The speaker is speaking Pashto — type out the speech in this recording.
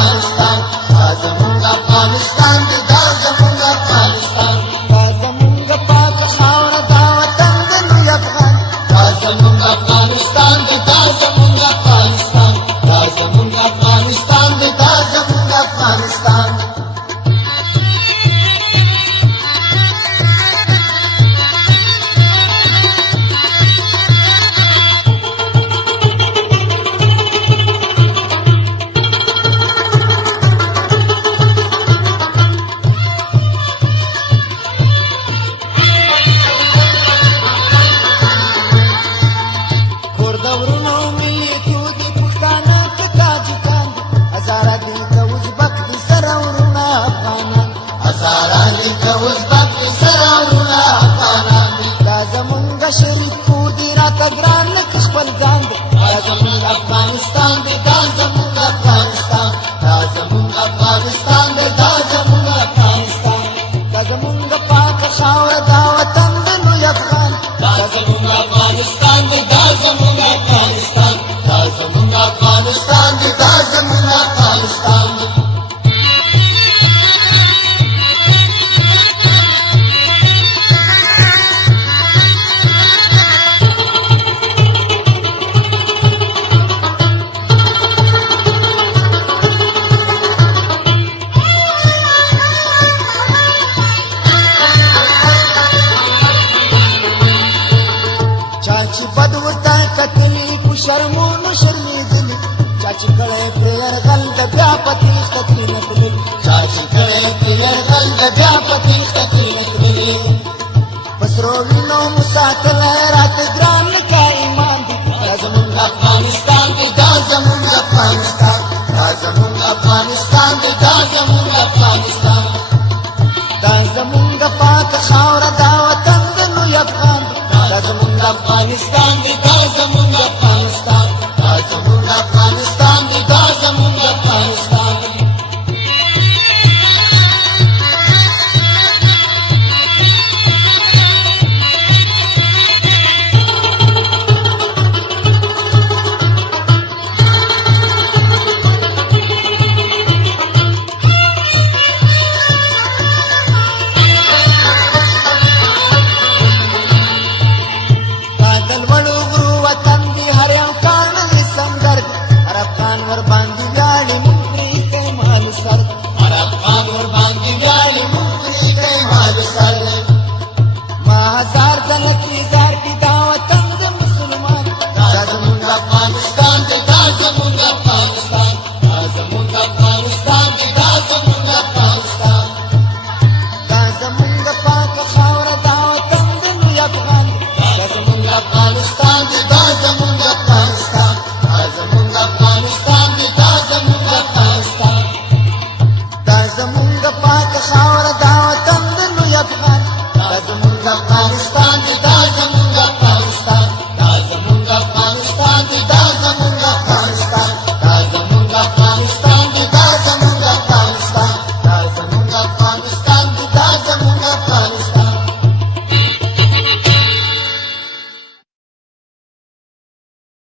افغانستان دا زمونږ افغانستان دی دا زمونږ افغانستان دا زمونږ پاک خاوره دا وطن دی لوی افغان دا زمونږ افغانستان دی دا زمونږ افغانستان دا زمونږ افغانستان دی دا زمونږ افغانستان شریف کور دی راته ګران لکه خپل ځان دی دا زمونږ افغانستان دی دا زمونږ افغانستان دا زمونږ افغانستان دی دا زمونږ افغانستان دا زمونږ پاکه خاوره دا وطن دی لوی افغان دا زمونږ افغانستان دی دا زمونږ افغانستان دا زمونږ افغانستان دی دا زمونږ افغانستان دی چې بد ورته کتلي خو شرمونو شرمېدلي چا چې کړی پرې یرغل د بیا په تېښته ترې نه تللي چا چې کړی پرې یرغل د بیا په تېښته ترې نه تللي په سرو وینو مو ساتلی راته ګران لکه ایمان دی دا زمونږ افغانستان دی دا زمونږ افغانستان دا زمونږ افغانستان دی دا زمونږ